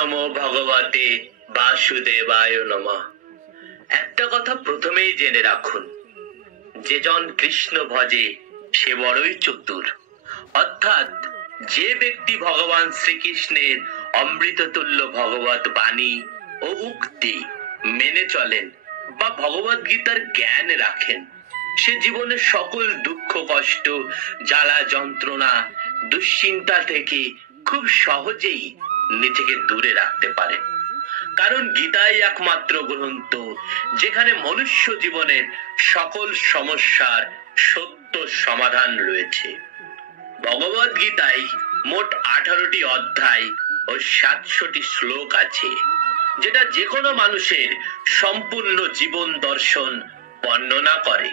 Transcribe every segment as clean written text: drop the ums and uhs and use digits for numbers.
নমো ভগবতে বাসুদেবায় নমঃ। একটা কথা প্রথমেই জেনে রাখুন, যে জন কৃষ্ণ ভজে সে বড়ই চতুর। অর্থাৎ যে ব্যক্তি ভগবান শ্রীকৃষ্ণের অমৃততুল্য ভগবত বাণী ও উক্তি মেনে চলেন বা ভগবত গীতার জ্ঞান রাখেন, সে জীবনের সকল দুঃখ কষ্ট জ্বালা যন্ত্রণা দুশ্চিন্তা থেকে খুব সহজেই নিজেকে দূরে রাখতে পারে। কারণ গীতাই একমাত্র গ্রন্থ যেখানে মনুষ্য জীবনের সকল সমস্যার সত্য সমাধান রয়েছে। ভগবত গীতায় মোট 18টি অধ্যায় ও 700টি শ্লোক আছে, যেটা যে কোনো মানুষের সম্পূর্ণ জীবন দর্শন বর্ণনা করে।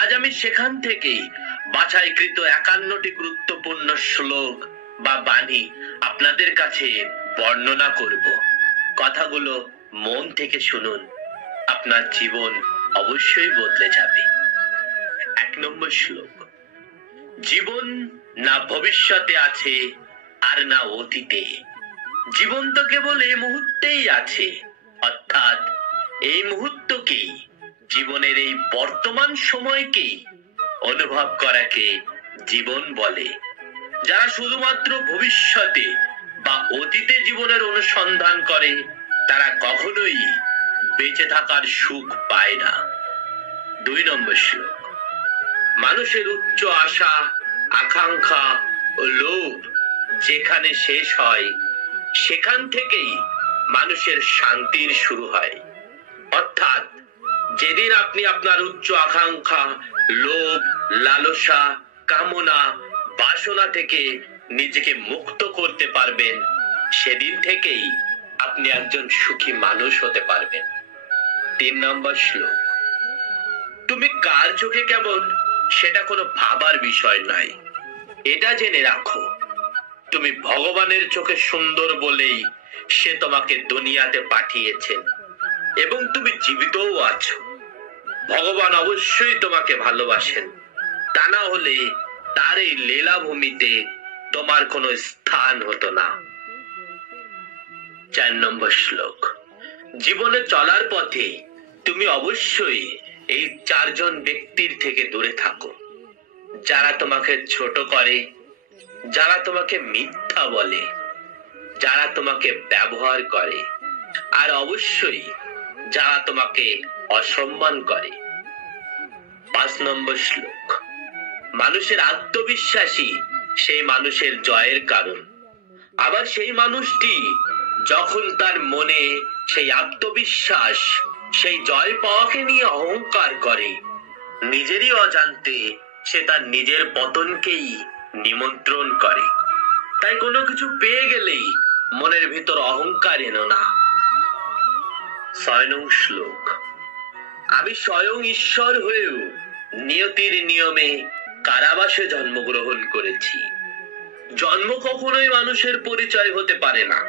আজ আমি সেখান থেকেই বাছাইকৃত 51টি গুরুত্বপূর্ণ শ্লোক বা বাণী আপনাদের কাছে বর্ণনা করব। কথাগুলো মন থেকে শুনুন, আপনার জীবন অবশ্যই বদলে যাবে। 1 নম্বর শ্লোক। জীবন না ভবিষ্যতে আছে আর না অতীতে, জীবন তো কেবল এই মুহূর্তেই আছে। অর্থাৎ এই মুহূর্তকেই, জীবনের এই বর্তমান সময়কেই অনুভব করাকে জীবন বলে। যারা শুধুমাত্র ভবিষ্যতে বা অতীতে জীবনের অনুসন্ধান করে, তারা কখনোই বেঁচে থাকার সুখ পায় না। 2 নম্বর শ্লোক। মানুষের উচ্চ আশা আকাঙ্ক্ষা ও লোভ যেখানে শেষ হয়, সেখান থেকেই মানুষের শান্তির শুরু হয়। অর্থাৎ যেদিন আপনি আপনার উচ্চ আকাঙ্ক্ষা লোভ লালসা কামনা বাসনা থেকে নিজেকে মুক্ত করতে পারবেন, সেদিন থেকেই আপনি একজন সুখী মানুষ হতে পারবেন। 3 নম্বর শ্লোক। তুমি কার চোখে কেমন সেটা কোনো ভাবার বিষয় নয়, এটা জেনে রাখো, তুমি ভগবানের চোখে সুন্দর বলেই সে তোমাকে দুনিয়াতে পাঠিয়েছেন এবং তুমি জীবিতও আছো। ভগবান অবশ্যই তোমাকে ভালোবাসেন, তা না হলে তার এই লীলাভূমিতে তোমার কোনো স্থান হতো না। 4 নম্বর শ্লোক। জীবনে চলার পথে তুমি অবশ্যই এই 4 জন ব্যক্তির থেকে দূরে থাকো, যারা তোমাকে ছোট করে, যারা তোমাকে মিথ্যা বলে, যারা তোমাকে ব্যবহার করে, আর অবশ্যই যারা তোমাকে অসম্মান করে। 5 নম্বর শ্লোক। মানুষের আত্মবিশ্বাসী সেই মানুষের জয়ের কারণ। আবার সেই মানুষটি যখন তার মনে সেই আত্মবিশ্বাস সেই জয় পাওয়াকে নিয়ে অহংকার করে, নিজেরই অজান্তে সে তার নিজের পতনকেই নিমন্ত্রণ করে। তাই কোনো কিছু পেয়ে গেলেই মনের ভিতর অহংকার এনো না। 6 নং শ্লোক। আমি স্বয়ং ঈশ্বর হয়েও নিয়তির নিয়মে কারাবাসে জন্মগ্রহণ করেছি। জন্ম কখনোই মানুষের পরিচয় হতে পারে না।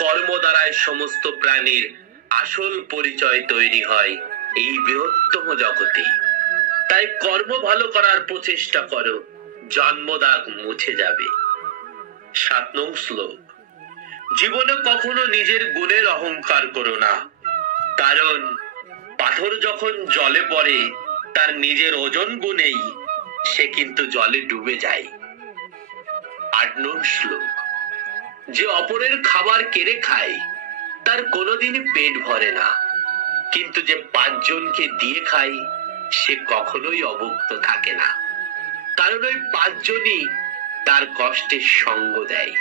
কর্ম দ্বারাই সমস্ত প্রাণীর আসল পরিচয় তৈরি হয় এই বৃহত্তম জগতে। তাই কর্ম ভালো করার প্রচেষ্টা করো, জন্মদাগ মুছে যাবে। 7 নং শ্লোক। জীবনে কখনো নিজের গুণের অহংকার করো না, কারণ পাথর যখন জলে পড়ে তার নিজের ওজন গুণেই সে কিন্তু জলে ডুবে যায়। 8 নং শ্লোক। যে অপরের খাবার কেড়ে খায় তার কোনোদিনই পেট ভরে না, কিন্তু যে 5 জনকে দিয়ে খায় সে কখনোই অভুক্ত থাকে না, কারণ ওই 5 জনই তার কষ্টের সঙ্গ দেয়।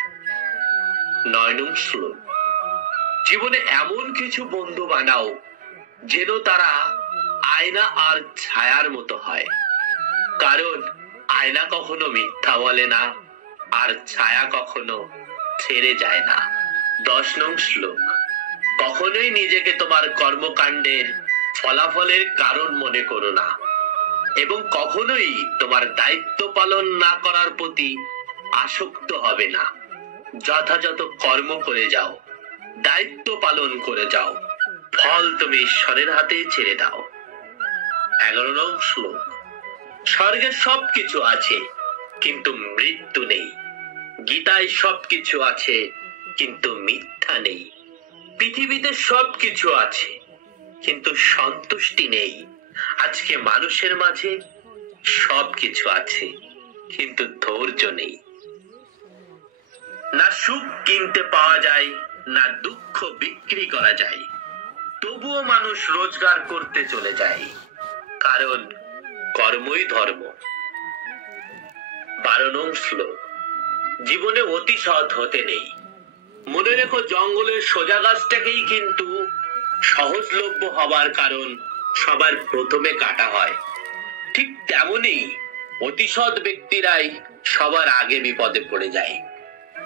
9 নং শ্লোক। জীবনে এমন কিছু বন্ধু বানাও যেন তারা আয়না আর ছায়ার মতো হয়, কারণ আয়না কখনো মিথ্যা বলে না আর ছায়া কখনো ছেড়ে যায় না। 10 নং শ্লোক। কখনোই নিজেকে তোমার কর্মকাণ্ডের ফলাফলের কারণ মনে করো না এবং কখনোই তোমার দায়িত্ব পালন না করার প্রতি আসক্ত হবে না। যথাযথ কর্ম করে যাও, দায়িত্ব পালন করে যাও, ফল তুমি ঈশ্বরের হাতে ছেড়ে দাও। 11 নং শ্লোক। স্বর্গে সবকিছু আছে কিন্তু মৃত্যু নেই। গীতায় সবকিছু আছে কিন্তু মিথ্যা নেই। পৃথিবীতে সবকিছু আছে, কিন্তু সন্তুষ্টি নেই। আজকে মানুষের মাঝে সবকিছু আছে, কিন্তু ধৈর্য নেই। না সুখ কিনতে পাওয়া যায়, না দুঃখ বিক্রি করা যায়। তবুও মানুষ রোজগার করতে চলে যায়, কারণ কর্মই ধর্ম। 12 নং শ্লোক। জীবনে অতি সৎ হতে নেই। মনে রেখো, জঙ্গলের সোজা গাছটাকেই কিন্তু সহজলভ্য হবার কারণ সবার প্রথমে কাটা হয়। ঠিক তেমনি অতি সৎ ব্যক্তিরাই সবার আগে বিপদে পড়ে যায়।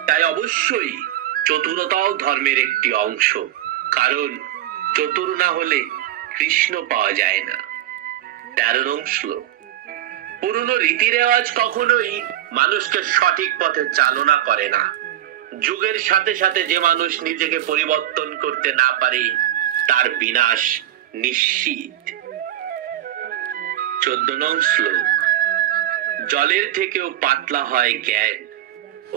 তাই অবশ্যই চতুরতাও ধর্মের একটি অংশ, কারণ চতুর না হলে কৃষ্ণ পাওয়া যায় না। 13 নং শ্লোক। পুরনো রীতি রেওয়াজ কখনোই মানুষকে সঠিক পথে চালনা করে না। যুগের সাথে সাথে যে মানুষ নিজেকে পরিবর্তন করতে না পারে, তার বিনাশ নিশ্চিত। 14 নং শ্লোক। জলের থেকেও পাতলা হয় জ্ঞান,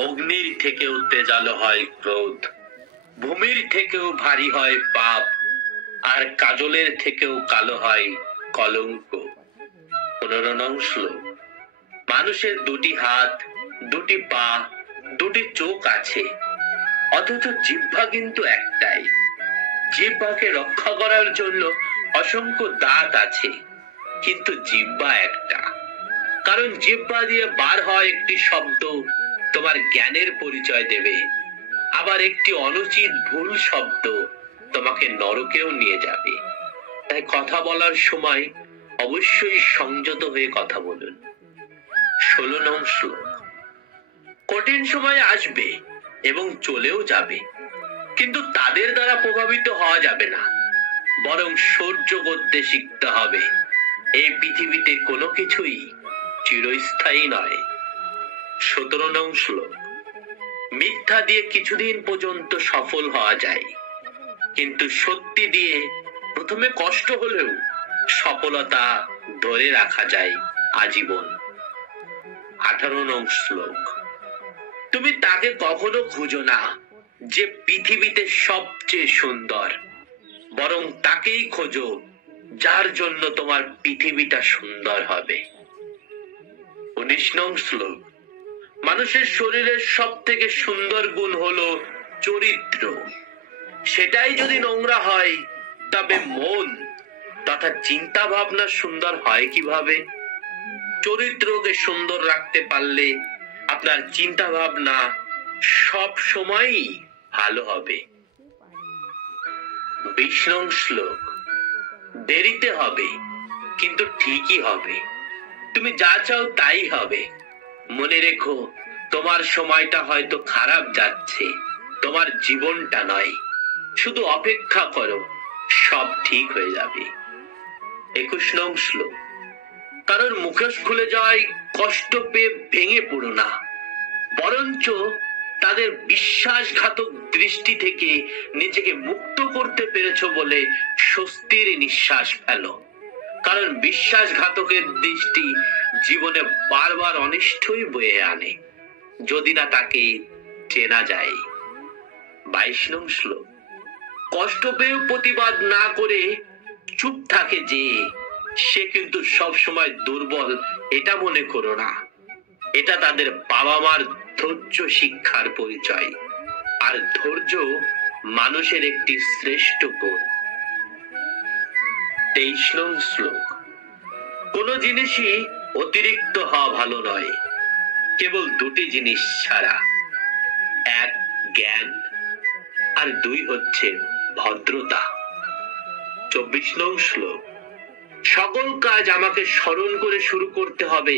অগ্নির থেকেও তেজালো হয় ক্রোধ, ভূমির থেকেও ভারী হয় পাপ, আর কাজলের থেকেও কালো হয় কলঙ্ক। 15 নং শ্লোক। মানুষের 2টি হাত, 2টি পা, 2টি চোখ আছে, অথচ জিহ্বা কিন্তু একটাই। জিহ্বাকে রক্ষা করার জন্য অসংখ্য দাঁত আছে, কিন্তু জিহ্বা একটা। কারণ জিহ্বা দিয়ে বার হয় একটি শব্দ তোমার জ্ঞানের পরিচয় দেবে, আবার একটি অনুচিত ভুল শব্দ তোমাকে নরকেও নিয়ে যাবে। তাই কথা বলার সময় অবশ্যই সংযত হয়ে কথা বলুন। 16 নং শ্লোক। কঠিন সময় আসবে এবং চলেও যাবে, কিন্তু তাদের দ্বারা প্রভাবিত হওয়া যাবে না, বরং সহ্য করতে শিখতে হবে। এই পৃথিবীতে কোনো কিছুই চিরস্থায়ী নয়। 17 নং শ্লোক। মিথ্যা দিয়ে কিছুদিন পর্যন্ত সফল হওয়া যায়, কিন্তু সত্যি দিয়ে প্রথমে কষ্ট হলেও সফলতা ধরে রাখা যায় আজীবন। 18 নং শ্লোক। তুমি তাকে কখনো খুঁজো না যে পৃথিবীতে সবচেয়ে সুন্দর, বরং তাকেই খোঁজো যার জন্য তোমার পৃথিবীটা সুন্দর হবে। 19 নং শ্লোক। মানুষের শরীরের সব থেকে সুন্দর গুণ হলো চরিত্র। সেটাই যদি নোংরা হয়, তবে মন তথা চিন্তা ভাবনা সুন্দর হয় কিভাবে? চরিত্রকে সুন্দর রাখতে পারলে আপনার চিন্তা ভাবনা সব সময়ই ভালো হবে। 20 নং শ্লোক। দেরিতে হবে, কিন্তু ঠিকই হবে। তুমি যা চাও তাই হবে। মনে রেখো, তোমার সময়টা হয়তো খারাপ যাচ্ছে, তোমার জীবনটা নয়। শুধু অপেক্ষা করো, সব ঠিক হয়ে যাবে। 21 নং শ্লোক। কারোর মুখোশ খুলে যাওয়ায় কষ্ট পেয়ে ভেঙে পড়ো না, বরঞ্চ তাদের বিশ্বাসঘাতক দৃষ্টি থেকে নিজেকে মুক্ত করতে পেরেছো বলে স্বস্তির নিঃশ্বাস ফেলো। কারণ বিশ্বাসঘাতকের দৃষ্টি জীবনে বারবার অনিষ্টই বয়ে আনে, যদি না তাকে চেনা যায়। 22 নং শ্লোক। কষ্ট পেয়েও প্রতিবাদ না করে চুপ থাকে যে, সে কিন্তু সব সময় দুর্বল এটা মনে করো না। এটা তাদের বাবা মার ধৈর্য শিক্ষার পরিচয়, আর ধৈর্য মানুষের একটি শ্রেষ্ঠ গুণ। 23 নং শ্লোক। কোন জিনিসই অতিরিক্ত হওয়া ভালো নয়, কেবল 2টি জিনিস ছাড়া। 1 জ্ঞান, আর 2 হচ্ছে ভদ্রতা। 24 নং শ্লোক। সকল কাজ আমাকে স্মরণ করে শুরু করতে হবে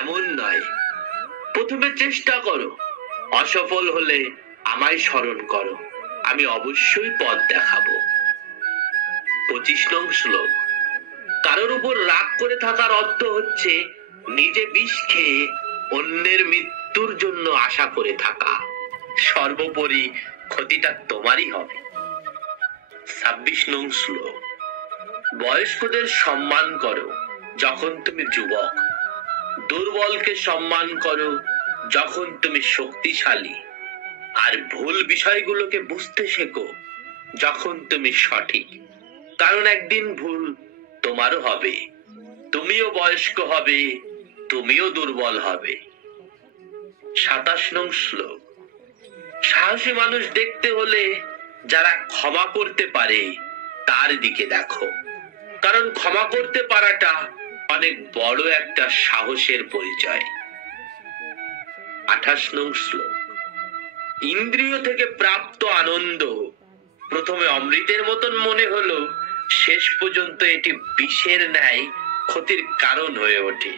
এমন নয়, প্রথমে চেষ্টা করো, অসফল হলে আমায় স্মরণ করো, আমি অবশ্যই পথ দেখাবো। 25 নং শ্লোক। কারোর উপর রাগ করে থাকার অর্থ হচ্ছে নিজে বিষ খেয়ে অন্যের মৃত্যুর জন্য আশা করে থাকা। সর্বোপরি ক্ষতিটা তোমারই হবে। 26 নং শ্লোক। বয়স্কদের সম্মান করো যখন তুমি যুবক, দুর্বলকে সম্মান করো যখন তুমি শক্তিশালী, আর ভুল বিষয়গুলোকে বুঝতে শেখো যখন তুমি সঠিক, কারণ একদিন ভুল তোমারও হবে, তুমিও বয়স্ক হবে, তুমিও দুর্বল হবে। 27 নং শ্লোক। সাহসী মানুষ দেখতে হলে যারা ক্ষমা করতে পারে তার দিকে দেখো, কারণ ক্ষমা করতে পারাটা অনেক বড় একটা সাহসের পরিচয়। 28 নং শ্লোক। ইন্দ্রিয় থেকে প্রাপ্ত আনন্দ প্রথমে অমৃতের মতন মনে হলো, শেষ পর্যন্ত এটি বিষের ন্যায় ক্ষতির কারণ হয়ে ওঠে,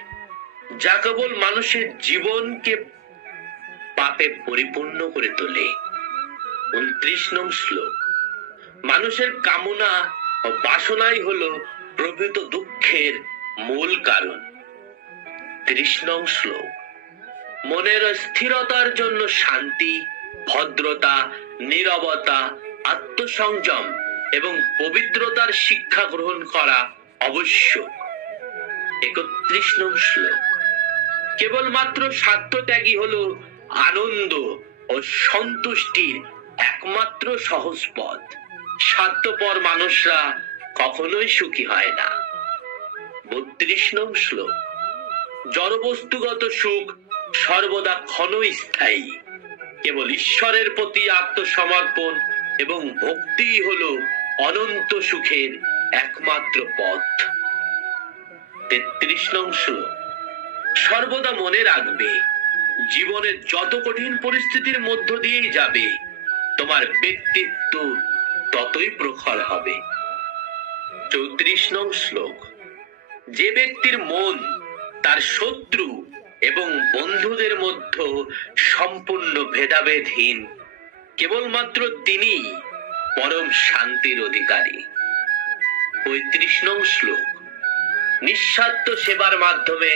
যা কেবল মানুষের জীবনকে পাপে পরিপূর্ণ করে তোলে। 29 নং শ্লোক। মানুষের কামনা ও বাসনাই হলো প্রকৃত দুঃখের মূল কারণ। 30 নং শ্লোক। মনের স্থিরতার জন্য শান্তি, ভদ্রতা, নীরবতা, আত্মসংযম এবং পবিত্রতার শিক্ষা গ্রহণ করা আবশ্যক। 31 নং শ্লোক। কেবলমাত্র স্বার্থত্যাগী হলো আনন্দ ও সন্তুষ্টির একমাত্র সহজ পথ। স্বার্থপর মানুষরা কখনোই সুখী হয় না। 32 নং শ্লোক। জড়বস্তুগত সুখ সর্বদা ক্ষণস্থায়ী, কেবল ঈশ্বরের প্রতি আত্মসমর্পণ এবং ভক্তি হলো অনন্ত সুখের একমাত্র পথ। 33 নং শ্লোক। সর্বদা মনে রাখবে, জীবনের যত কঠিন পরিস্থিতির মধ্য দিয়েই যাবে, তোমার ব্যক্তিত্ব ততই প্রখর হবে। 34 নং শ্লোক। যে ব্যক্তির মন তার শত্রু এবং বন্ধুদের মধ্যে সম্পূর্ণ ভেদাভেদহীন, কেবলমাত্র তিনি পরম শান্তির অধিকারী। 35 নং শ্লোক। নিঃস্বার্থ সেবার মাধ্যমে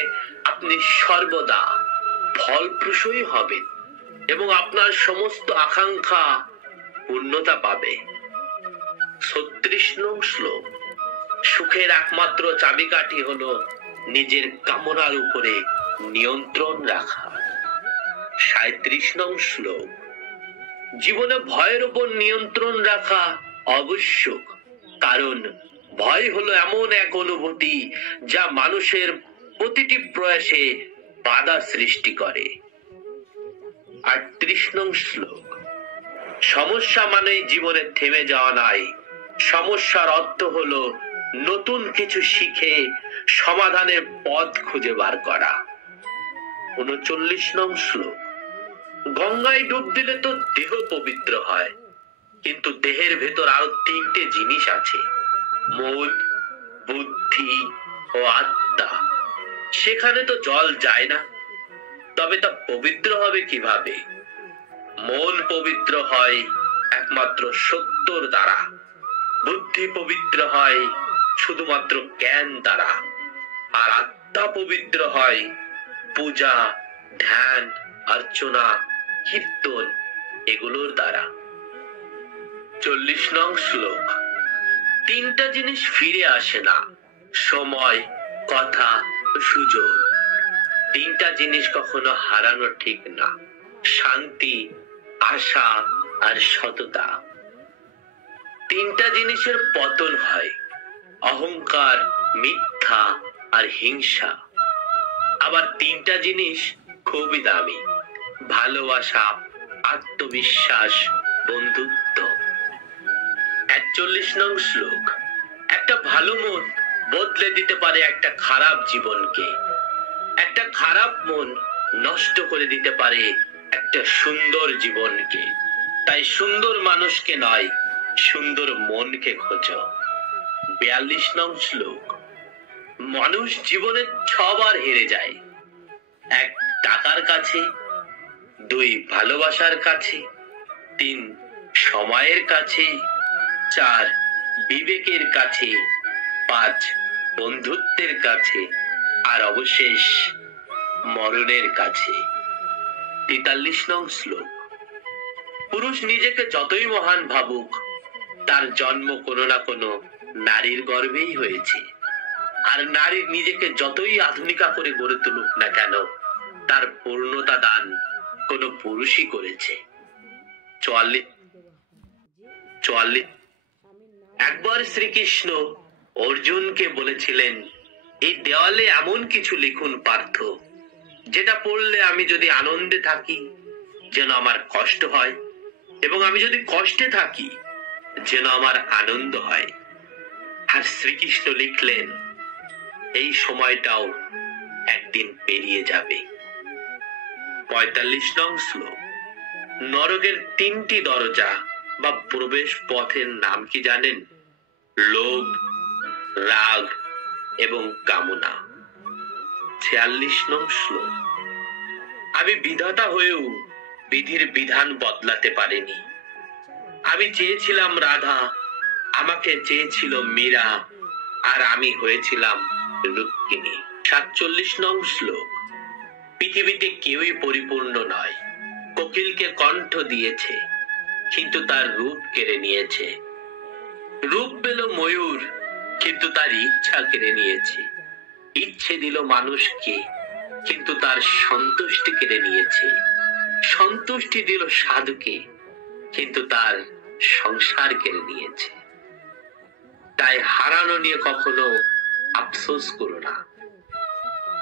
আপনি সর্বদা ফলপ্রসূই হবেন এবং আপনার সমস্ত আকাঙ্ক্ষা পূর্ণতা পাবে। 36 নং শ্লোক। সুখের একমাত্র চাবিকাঠি হলো নিজের কামনার উপরে নিয়ন্ত্রণ রাখা। 37 নং শ্লোক। জীবনে ভয়ের উপর নিয়ন্ত্রণ রাখা আবশ্যক, কারণ ভয় হলো এমন এক অনুভূতি যা মানুষের প্রতিটি প্রয়াসে বাধা সৃষ্টি করে। 38 নং শ্লোক। সমস্যা মানেই জীবনে থেমে যাওয়া নয়, সমস্যার অর্থ হলো নতুন কিছু শিখে সমাধানের পথ খুঁজে বার করা। 39 নং শ্লোক। গঙ্গায় ডুব দিলে তো দেহ পবিত্র হয়, কিন্তু দেহের ভেতর আরো 3টে জিনিস আছে, মন, বুদ্ধি ও আত্মা। সেখানে তো জল যায় না, তবে তা পবিত্র হবে কিভাবে? মন পবিত্র হয় একমাত্র সত্যর দ্বারা, বুদ্ধি পবিত্র হয় শুধুমাত্র জ্ঞান দ্বারা, আর আত্মা পবিত্র হয় পূজা, ধ্যান, অর্চনা, কীর্তন এগুলোর দ্বারা। 40 নং শ্লোক। 3টা জিনিস ফিরে আসে না, সময়, কথা ও সুযোগ। 3টা জিনিস কখনো হারানো ঠিক না, শান্তি, আশা আর সততা। 3টা জিনিসের পতন হয়, অহংকার, মিথ্যা আর হিংসা। আবার 3টা জিনিস খুবই দামি, ভালোবাসা, আত্মবিশ্বাস, বন্ধুত্ব। 41 নং শ্লোক। একটা ভালো মন বদলে দিতে পারে একটা খারাপ জীবনকে, একটা খারাপ মন নষ্ট করে দিতে পারে একটা সুন্দর জীবনকে। তাই সুন্দর মানুষকে নয়, সুন্দর মনকে খোঁজো। 42 নং শ্লোক। মানুষ জীবনে 6বার হেরে যায়, 1 টাকার কাছে, 2 ভালোবাসার কাছে, 3 সময়ের কাছে, 4 বিবেকের কাছে, 5 বন্ধুত্বের কাছে, আর অবশেষ মরণের কাছে। 43 নং শ্লোক। পুরুষ নিজেকে যতই মহান ভাবুক, তার জন্ম কোনো না কোনো নারীর গর্ভেই হয়েছে, আর নারী নিজেকে যতই আধুনিকা করে গড়ে তুলুক না কেন, তার পূর্ণতা দান কোনো পুরুষই করেছে। 44 44 একবার শ্রীকৃষ্ণ অর্জুনকে বলেছিলেন, এই দেওয়ালে এমন কিছু লিখুন পার্থ, যেটা পড়লে আমি যদি আনন্দে থাকি যেন আমার কষ্ট হয়, এবং আমি যদি কষ্টে থাকি যেন আমার আনন্দ হয়। আর শ্রীকৃষ্ণ লিখলেন, এই সময়টাও একদিন পেরিয়ে যাবে। 45 নং শ্লোক। নরকের 3টি দরজা বা প্রবেশ পথের নাম কি জানেন? লোভ, রাগ এবং কামনা। 46 নং শ্লোক। আমি বিধাতা হয়েও বিধির বিধান বদলাতে পারিনি। আমি চেয়েছিলাম রাধা, আমাকে চেয়েছিল মীরা, আর আমি হয়েছিলাম রুক্মিণী। 47 নং শ্লোক। পৃথিবীতে কেউই পরিপূর্ণ নয়। কোকিলকে কণ্ঠ দিয়েছে, কিন্তু তার রূপ কেড়ে নিয়েছে। রূপ পেল ময়ূর, কিন্তু তার ইচ্ছা কেড়ে নিয়েছে। ইচ্ছে দিল মানুষকে, কিন্তু তার সন্তুষ্টি কেড়ে নিয়েছে। সন্তুষ্টি দিল সাধুকে, কিন্তু তার সংসার কেড়ে নিয়েছে। তাই হারানো নিয়ে কখনো আফসোস করো না।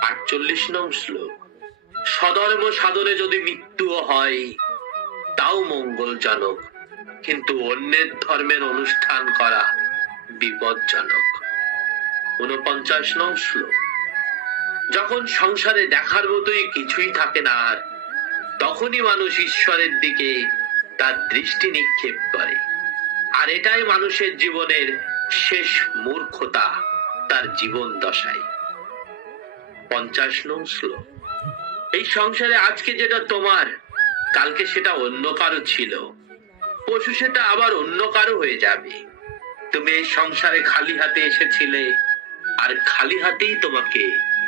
48 নং শ্লোক। সধর্ম সাধনে যদি মৃত্যুও হয়, তাও মঙ্গলজনক, কিন্তু অন্যের ধর্মের অনুষ্ঠান করা বিপজ্জনক। 49 নং শ্লোক। যখন সংসারে দেখার মতোই কিছুই থাকে না আর, তখনই মানুষ ঈশ্বরের দিকে তার দৃষ্টি নিক্ষেপ করে। আর এটাই মানুষের জীবনের শেষ মূর্খতা, তার জীবন দশায়। 50 নং শ্লোক। এই সংসারে আজকে যেটা তোমার, কালকে সেটা অন্য কারো ছিল, পশু সেটা আবার অন্য কারো হয়ে যাবে। তুমি এই সংসারে খালি হাতে এসেছিলে, আর খালি হাতেই তোমাকে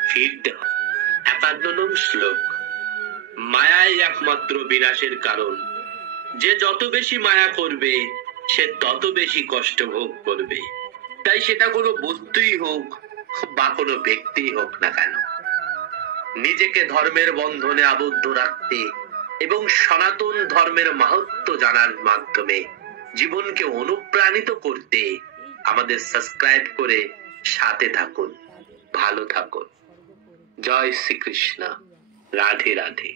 ফিরতে হবে। 51 নং শ্লোক। মায়াই একমাত্র বিনাশের কারণ। যে যত বেশি মায়া করবে, সে তত বেশি কষ্ট ভোগ করবে। তাই সেটা কোনো বস্তুই হোক বা কোনো ব্যক্তিই হোক না কেন, নিজেকে ধর্মের বন্ধনে আবদ্ধ রাখতে এবং সনাতন ধর্মের মাহাত্ম্য জানার মাধ্যমে জীবনকে অনুপ্রাণিত করতে আমাদের সাবস্ক্রাইব করে সাথে থাকুন। ভালো থাকুন। জয় শ্রীকৃষ্ণ। রাধে রাধে।